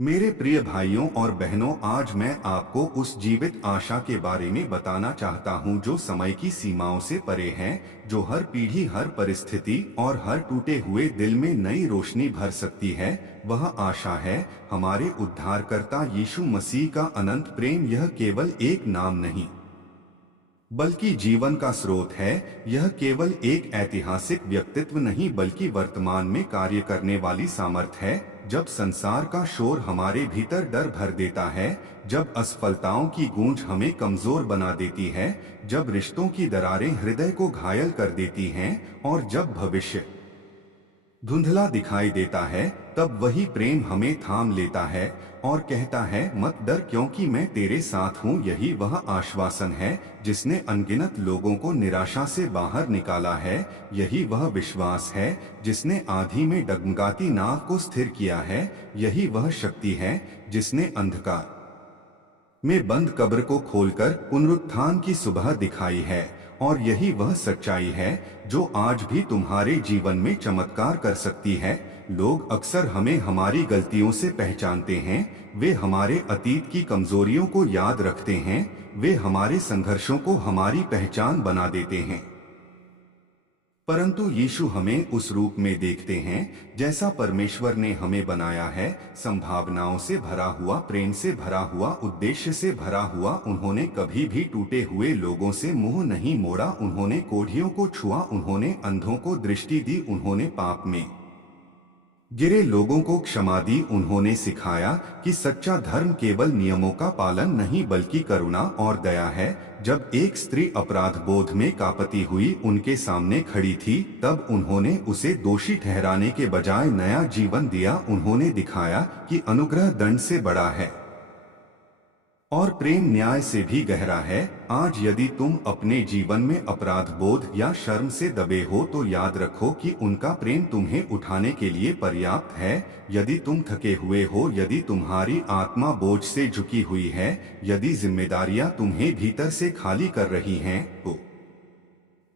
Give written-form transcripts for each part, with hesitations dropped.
मेरे प्रिय भाइयों और बहनों, आज मैं आपको उस जीवित आशा के बारे में बताना चाहता हूं जो समय की सीमाओं से परे है, जो हर पीढ़ी, हर परिस्थिति और हर टूटे हुए दिल में नई रोशनी भर सकती है। वह आशा है हमारे उद्धारकर्ता यीशु मसीह का अनंत प्रेम। यह केवल एक नाम नहीं बल्कि जीवन का स्रोत है। यह केवल एक ऐतिहासिक व्यक्तित्व नहीं बल्कि वर्तमान में कार्य करने वाली सामर्थ है। जब संसार का शोर हमारे भीतर डर भर देता है, जब असफलताओं की गूंज हमें कमजोर बना देती है, जब रिश्तों की दरारें हृदय को घायल कर देती हैं और जब भविष्य धुंधला दिखाई देता है, तब वही प्रेम हमें थाम लेता है और कहता है, मत डर क्योंकि मैं तेरे साथ हूँ। यही वह आश्वासन है जिसने अनगिनत लोगों को निराशा से बाहर निकाला है। यही वह विश्वास है जिसने आंधी में डगमगाती नाव को स्थिर किया है। यही वह शक्ति है जिसने अंधकार में बंद कब्र को खोलकर पुनरुत्थान की सुबह दिखाई है। और यही वह सच्चाई है जो आज भी तुम्हारे जीवन में चमत्कार कर सकती है। लोग अक्सर हमें हमारी गलतियों से पहचानते हैं, वे हमारे अतीत की कमजोरियों को याद रखते हैं, वे हमारे संघर्षों को हमारी पहचान बना देते हैं। परंतु यीशु हमें उस रूप में देखते हैं जैसा परमेश्वर ने हमें बनाया है, संभावनाओं से भरा हुआ, प्रेम से भरा हुआ, उद्देश्य से भरा हुआ। उन्होंने कभी भी टूटे हुए लोगों से मुंह नहीं मोड़ा। उन्होंने कोढ़ियों को छुआ, उन्होंने अंधों को दृष्टि दी, उन्होंने पाप में गिरे लोगों को क्षमा दी। उन्होंने सिखाया कि सच्चा धर्म केवल नियमों का पालन नहीं बल्कि करुणा और दया है। जब एक स्त्री अपराध बोध में कांपती हुई उनके सामने खड़ी थी, तब उन्होंने उसे दोषी ठहराने के बजाय नया जीवन दिया। उन्होंने दिखाया कि अनुग्रह दंड से बड़ा है और प्रेम न्याय से भी गहरा है। आज यदि तुम अपने जीवन में अपराध बोध या शर्म से दबे हो, तो याद रखो कि उनका प्रेम तुम्हें उठाने के लिए पर्याप्त है। यदि तुम थके हुए हो, यदि तुम्हारी आत्मा बोझ से झुकी हुई है, यदि जिम्मेदारियां तुम्हें भीतर से खाली कर रही हैं, तो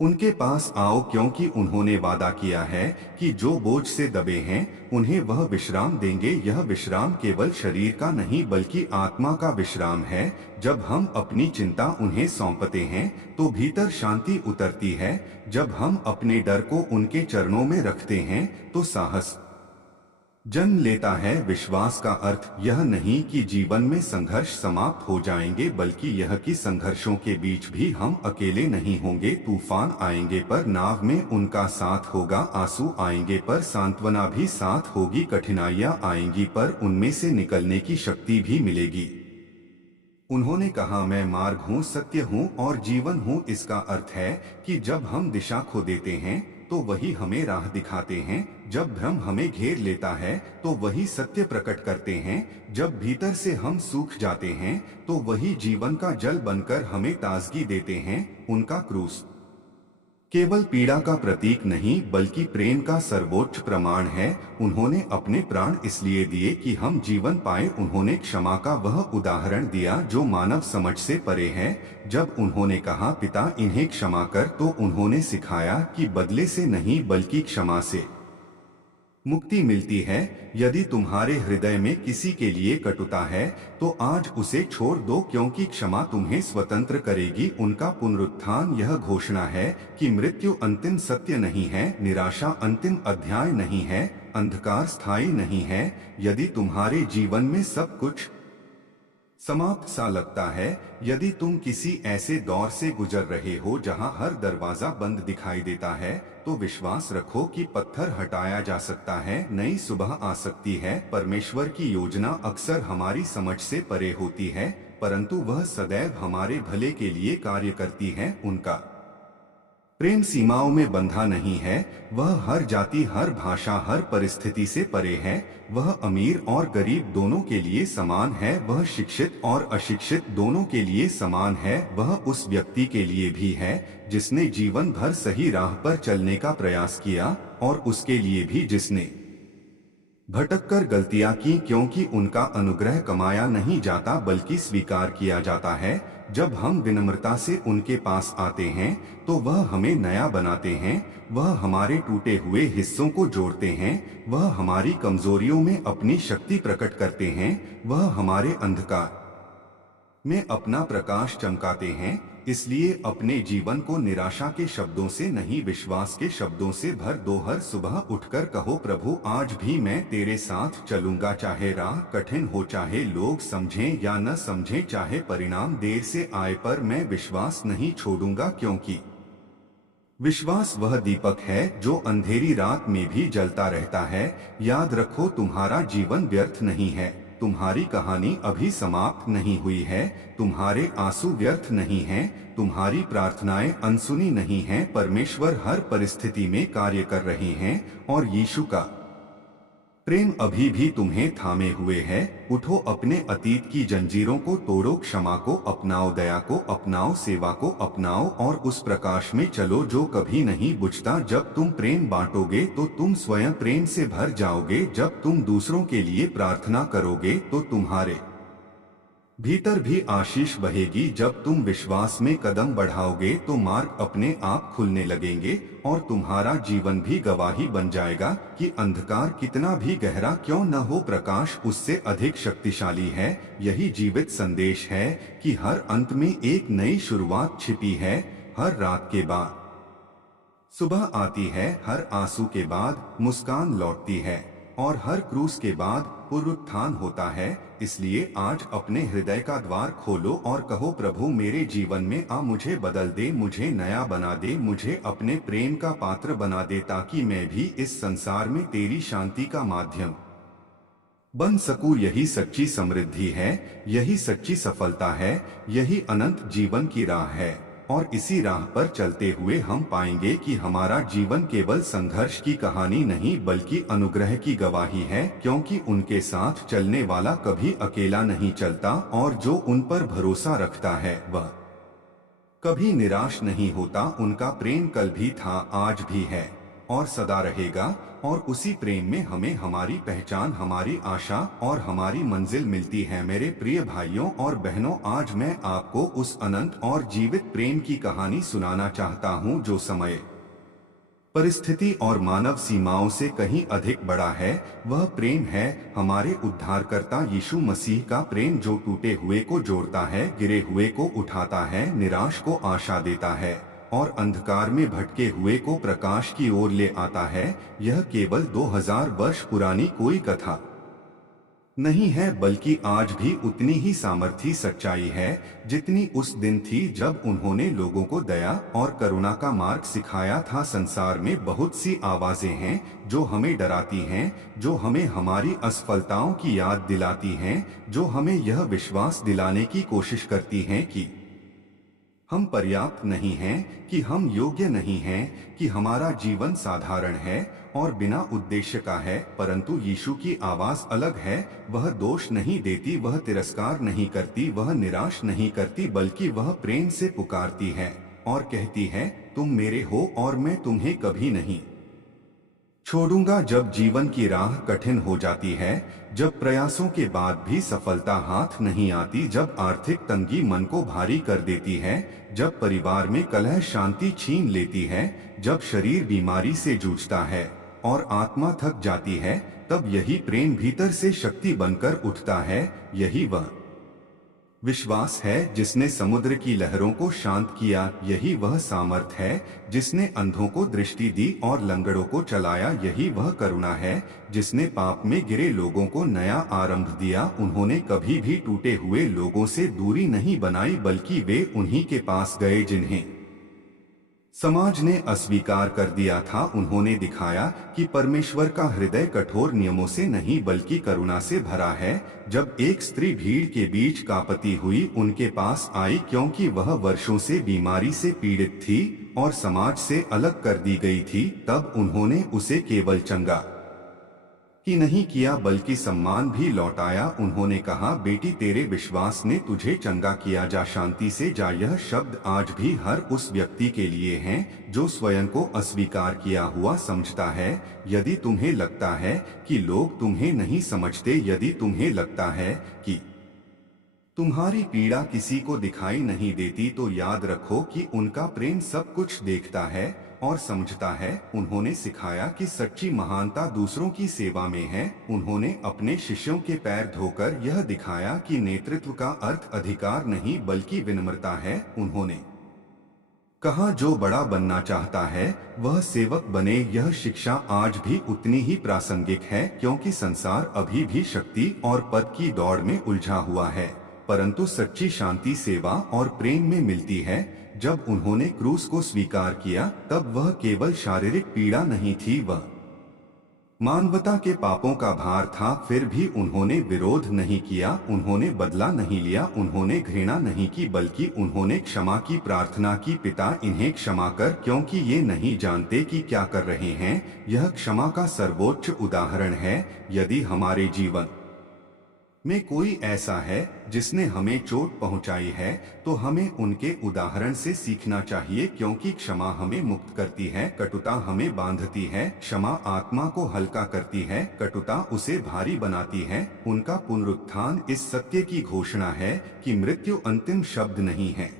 उनके पास आओ, क्योंकि उन्होंने वादा किया है कि जो बोझ से दबे हैं उन्हें वह विश्राम देंगे। यह विश्राम केवल शरीर का नहीं बल्कि आत्मा का विश्राम है। जब हम अपनी चिंता उन्हें सौंपते हैं तो भीतर शांति उतरती है। जब हम अपने डर को उनके चरणों में रखते हैं तो साहस जन्म लेता है। विश्वास का अर्थ यह नहीं कि जीवन में संघर्ष समाप्त हो जाएंगे, बल्कि यह कि संघर्षों के बीच भी हम अकेले नहीं होंगे। तूफान आएंगे पर नाव में उनका साथ होगा, आंसू आएंगे पर सांत्वना भी साथ होगी, कठिनाइयां आएंगी पर उनमें से निकलने की शक्ति भी मिलेगी। उन्होंने कहा, मैं मार्ग हूँ, सत्य हूँ और जीवन हूँ। इसका अर्थ है कि जब हम दिशा खो देते हैं तो वही हमें राह दिखाते हैं। जब भ्रम हमें घेर लेता है तो वही सत्य प्रकट करते हैं। जब भीतर से हम सूख जाते हैं तो वही जीवन का जल बनकर हमें ताजगी देते हैं। उनका क्रूस केवल पीड़ा का प्रतीक नहीं बल्कि प्रेम का सर्वोच्च प्रमाण है। उन्होंने अपने प्राण इसलिए दिए कि हम जीवन पाए। उन्होंने क्षमा का वह उदाहरण दिया जो मानव समझ से परे है। जब उन्होंने कहा, पिता इन्हें क्षमा कर, तो उन्होंने सिखाया कि बदले से नहीं बल्कि क्षमा से मुक्ति मिलती है। यदि तुम्हारे हृदय में किसी के लिए कटुता है तो आज उसे छोड़ दो, क्योंकि क्षमा तुम्हें स्वतंत्र करेगी। उनका पुनरुत्थान यह घोषणा है कि मृत्यु अंतिम सत्य नहीं है, निराशा अंतिम अध्याय नहीं है, अंधकार स्थायी नहीं है। यदि तुम्हारे जीवन में सब कुछ समाप्त सा लगता है, यदि तुम किसी ऐसे दौर से गुजर रहे हो जहां हर दरवाजा बंद दिखाई देता है, तो विश्वास रखो कि पत्थर हटाया जा सकता है, नई सुबह आ सकती है। परमेश्वर की योजना अक्सर हमारी समझ से परे होती है, परंतु वह सदैव हमारे भले के लिए कार्य करती है। उनका प्रेम सीमाओं में बंधा नहीं है। वह हर जाति, हर भाषा, हर परिस्थिति से परे है। वह अमीर और गरीब दोनों के लिए समान है। वह शिक्षित और अशिक्षित दोनों के लिए समान है। वह उस व्यक्ति के लिए भी है जिसने जीवन भर सही राह पर चलने का प्रयास किया और उसके लिए भी जिसने भटक कर गलतियां की, क्योंकि उनका अनुग्रह कमाया नहीं जाता बल्कि स्वीकार किया जाता है। जब हम विनम्रता से उनके पास आते हैं तो वह हमें नया बनाते हैं, वह हमारे टूटे हुए हिस्सों को जोड़ते हैं, वह हमारी कमजोरियों में अपनी शक्ति प्रकट करते हैं, वह हमारे अंधकार में अपना प्रकाश चमकाते हैं। इसलिए अपने जीवन को निराशा के शब्दों से नहीं, विश्वास के शब्दों से भर दो। हर सुबह उठकर कहो, प्रभु आज भी मैं तेरे साथ चलूंगा, चाहे राह कठिन हो, चाहे लोग समझें या न समझें, चाहे परिणाम देर से आए, पर मैं विश्वास नहीं छोड़ूंगा, क्योंकि विश्वास वह दीपक है जो अंधेरी रात में भी जलता रहता है। याद रखो, तुम्हारा जीवन व्यर्थ नहीं है, तुम्हारी कहानी अभी समाप्त नहीं हुई है, तुम्हारे आंसू व्यर्थ नहीं हैं, तुम्हारी प्रार्थनाएं अनसुनी नहीं हैं। परमेश्वर हर परिस्थिति में कार्य कर रहे हैं और यीशु का प्रेम अभी भी तुम्हें थामे हुए है। उठो, अपने अतीत की जंजीरों को तोड़ो, क्षमा को अपनाओ, दया को अपनाओ, सेवा को अपनाओ और उस प्रकाश में चलो जो कभी नहीं बुझता। जब तुम प्रेम बांटोगे तो तुम स्वयं प्रेम से भर जाओगे। जब तुम दूसरों के लिए प्रार्थना करोगे तो तुम्हारे भीतर भी आशीष बहेगी। जब तुम विश्वास में कदम बढ़ाओगे तो मार्ग अपने आप खुलने लगेंगे और तुम्हारा जीवन भी गवाही बन जाएगा कि अंधकार कितना भी गहरा क्यों न हो, प्रकाश उससे अधिक शक्तिशाली है। यही जीवित संदेश है कि हर अंत में एक नई शुरुआत छिपी है। हर रात के बाद सुबह आती है, हर आंसू के बाद मुस्कान लौटती है और हर क्रूस के बाद पुनरुत्थान होता है। इसलिए आज अपने हृदय का द्वार खोलो और कहो, प्रभु मेरे जीवन में आ, मुझे बदल दे, मुझे नया बना दे, मुझे अपने प्रेम का पात्र बना दे, ताकि मैं भी इस संसार में तेरी शांति का माध्यम बन सकूं। यही सच्ची समृद्धि है, यही सच्ची सफलता है, यही अनंत जीवन की राह है। और इसी राह पर चलते हुए हम पाएंगे कि हमारा जीवन केवल संघर्ष की कहानी नहीं बल्कि अनुग्रह की गवाही है, क्योंकि उनके साथ चलने वाला कभी अकेला नहीं चलता और जो उन पर भरोसा रखता है वह कभी निराश नहीं होता। उनका प्रेम कल भी था, आज भी है और सदा रहेगा। और उसी प्रेम में हमें हमारी पहचान, हमारी आशा और हमारी मंजिल मिलती है। मेरे प्रिय भाइयों और बहनों, आज मैं आपको उस अनंत और जीवित प्रेम की कहानी सुनाना चाहता हूं जो समय, परिस्थिति और मानव सीमाओं से कहीं अधिक बड़ा है। वह प्रेम है हमारे उद्धारकर्ता यीशु मसीह का प्रेम, जो टूटे हुए को जोड़ता है, गिरे हुए को उठाता है, निराश को आशा देता है और अंधकार में भटके हुए को प्रकाश की ओर ले आता है। यह केवल 2000 वर्ष पुरानी कोई कथा नहीं है, बल्कि आज भी उतनी ही सामर्थी सच्चाई है जितनी उस दिन थी जब उन्होंने लोगों को दया और करुणा का मार्ग सिखाया था। संसार में बहुत सी आवाजें हैं जो हमें डराती हैं, जो हमें हमारी असफलताओं की याद दिलाती हैं, जो हमें यह विश्वास दिलाने की कोशिश करती हैं कि हम पर्याप्त नहीं हैं, कि हम योग्य नहीं हैं, कि हमारा जीवन साधारण है और बिना उद्देश्य का है। परंतु यीशु की आवाज अलग है। वह दोष नहीं देती, वह तिरस्कार नहीं करती, वह निराश नहीं करती, बल्कि वह प्रेम से पुकारती है और कहती है, तुम मेरे हो और मैं तुम्हें कभी नहीं छोड़ूंगा। जब जीवन की राह कठिन हो जाती है, जब प्रयासों के बाद भी सफलता हाथ नहीं आती, जब आर्थिक तंगी मन को भारी कर देती है, जब परिवार में कलह शांति छीन लेती है, जब शरीर बीमारी से जूझता है और आत्मा थक जाती है, तब यही प्रेम भीतर से शक्ति बनकर उठता है। यही वह विश्वास है जिसने समुद्र की लहरों को शांत किया। यही वह सामर्थ है जिसने अंधों को दृष्टि दी और लंगड़ों को चलाया। यही वह करुणा है जिसने पाप में गिरे लोगों को नया आरंभ दिया। उन्होंने कभी भी टूटे हुए लोगों से दूरी नहीं बनाई, बल्कि वे उन्हीं के पास गए जिन्हें समाज ने अस्वीकार कर दिया था। उन्होंने दिखाया कि परमेश्वर का हृदय कठोर नियमों से नहीं बल्कि करुणा से भरा है। जब एक स्त्री भीड़ के बीच कांपती हुई उनके पास आई, क्योंकि वह वर्षों से बीमारी से पीड़ित थी और समाज से अलग कर दी गई थी, तब उन्होंने उसे केवल चंगा ही नहीं किया बल्कि सम्मान भी लौटाया। उन्होंने कहा, बेटी तेरे विश्वास ने तुझे चंगा किया, जा शांति से जा। यह शब्द आज भी हर उस व्यक्ति के लिए हैं जो स्वयं को अस्वीकार किया हुआ समझता है। यदि तुम्हें लगता है कि लोग तुम्हें नहीं समझते, यदि तुम्हें लगता है कि तुम्हारी पीड़ा किसी को दिखाई नहीं देती तो याद रखो कि उनका प्रेम सब कुछ देखता है और समझता है। उन्होंने सिखाया कि सच्ची महानता दूसरों की सेवा में है। उन्होंने अपने शिष्यों के पैर धोकर यह दिखाया कि नेतृत्व का अर्थ अधिकार नहीं बल्कि विनम्रता है। उन्होंने कहा जो बड़ा बनना चाहता है वह सेवक बने। यह शिक्षा आज भी उतनी ही प्रासंगिक है क्योंकि संसार अभी भी शक्ति और पद की दौड़ में उलझा हुआ है, परंतु सच्ची शांति सेवा और प्रेम में मिलती है। जब उन्होंने क्रूस को स्वीकार किया तब वह केवल शारीरिक पीड़ा नहीं थी, वह मानवता के पापों का भार था। फिर भी उन्होंने विरोध नहीं किया, उन्होंने बदला नहीं लिया, उन्होंने घृणा नहीं की बल्कि उन्होंने क्षमा की प्रार्थना की। पिता इन्हें क्षमा कर क्योंकि ये नहीं जानते कि क्या कर रहे हैं। यह क्षमा का सर्वोच्च उदाहरण है। यदि हमारे जीवन में कोई ऐसा है जिसने हमें चोट पहुंचाई है तो हमें उनके उदाहरण से सीखना चाहिए, क्योंकि क्षमा हमें मुक्त करती है, कटुता हमें बांधती है। क्षमा आत्मा को हल्का करती है, कटुता उसे भारी बनाती है। उनका पुनरुत्थान इस सत्य की घोषणा है कि मृत्यु अंतिम शब्द नहीं है,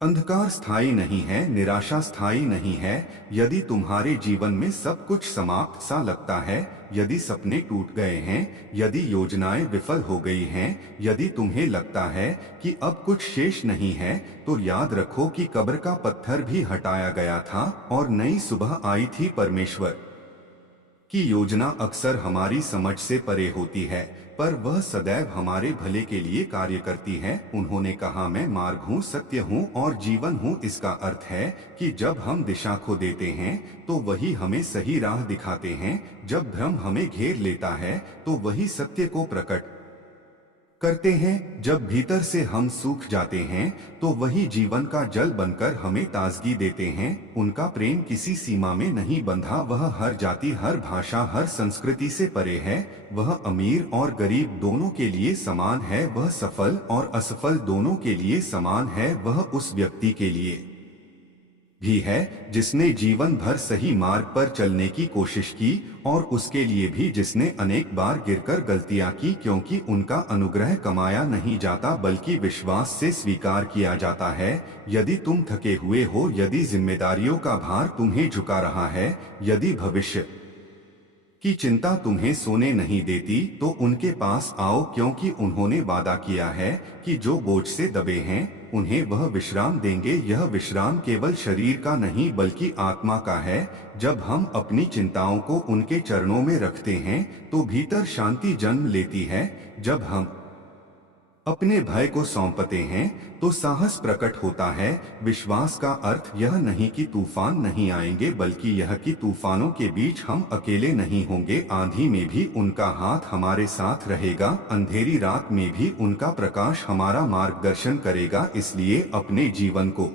अंधकार स्थायी नहीं है, निराशा स्थायी नहीं है। यदि तुम्हारे जीवन में सब कुछ समाप्त सा लगता है, यदि सपने टूट गए हैं, यदि योजनाएं विफल हो गई हैं, यदि तुम्हें लगता है कि अब कुछ शेष नहीं है, तो याद रखो कि कब्र का पत्थर भी हटाया गया था और नई सुबह आई थी। परमेश्वर की योजना अक्सर हमारी समझ से परे होती है, पर वह सदैव हमारे भले के लिए कार्य करती है। उन्होंने कहा मैं मार्ग हूँ, सत्य हूँ और जीवन हूँ। इसका अर्थ है कि जब हम दिशा खो देते हैं तो वही हमें सही राह दिखाते हैं। जब भ्रम हमें घेर लेता है तो वही सत्य को प्रकट करते हैं। जब भीतर से हम सूख जाते हैं तो वही जीवन का जल बनकर हमें ताजगी देते हैं। उनका प्रेम किसी सीमा में नहीं बंधा, वह हर जाति, हर भाषा, हर संस्कृति से परे है। वह अमीर और गरीब दोनों के लिए समान है, वह सफल और असफल दोनों के लिए समान है। वह उस व्यक्ति के लिए भी है जिसने जीवन भर सही मार्ग पर चलने की कोशिश की और उसके लिए भी जिसने अनेक बार गिरकर गलतियां की, क्योंकि उनका अनुग्रह कमाया नहीं जाता बल्कि विश्वास से स्वीकार किया जाता है। यदि तुम थके हुए हो, यदि जिम्मेदारियों का भार तुम्हें झुका रहा है, यदि भविष्य की चिंता तुम्हें सोने नहीं देती, तो उनके पास आओ, क्योंकि उन्होंने वादा किया है कि जो बोझ से दबे हैं उन्हें वह विश्राम देंगे। यह विश्राम केवल शरीर का नहीं बल्कि आत्मा का है। जब हम अपनी चिंताओं को उनके चरणों में रखते हैं तो भीतर शांति जन्म लेती है। जब हम अपने भय को सौंपते हैं तो साहस प्रकट होता है। विश्वास का अर्थ यह नहीं कि तूफान नहीं आएंगे, बल्कि यह कि तूफानों के बीच हम अकेले नहीं होंगे। आंधी में भी उनका हाथ हमारे साथ रहेगा, अंधेरी रात में भी उनका प्रकाश हमारा मार्गदर्शन करेगा। इसलिए अपने जीवन को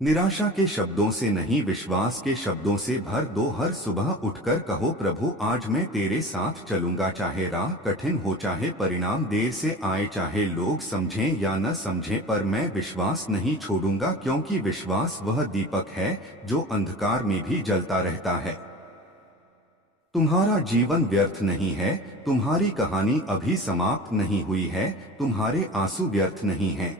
निराशा के शब्दों से नहीं, विश्वास के शब्दों से भर दो। हर सुबह उठकर कहो प्रभु आज मैं तेरे साथ चलूंगा, चाहे राह कठिन हो, चाहे परिणाम देर से आए, चाहे लोग समझें या न समझें, पर मैं विश्वास नहीं छोड़ूंगा, क्योंकि विश्वास वह दीपक है जो अंधकार में भी जलता रहता है। तुम्हारा जीवन व्यर्थ नहीं है, तुम्हारी कहानी अभी समाप्त नहीं हुई है, तुम्हारे आंसू व्यर्थ नहीं हैं।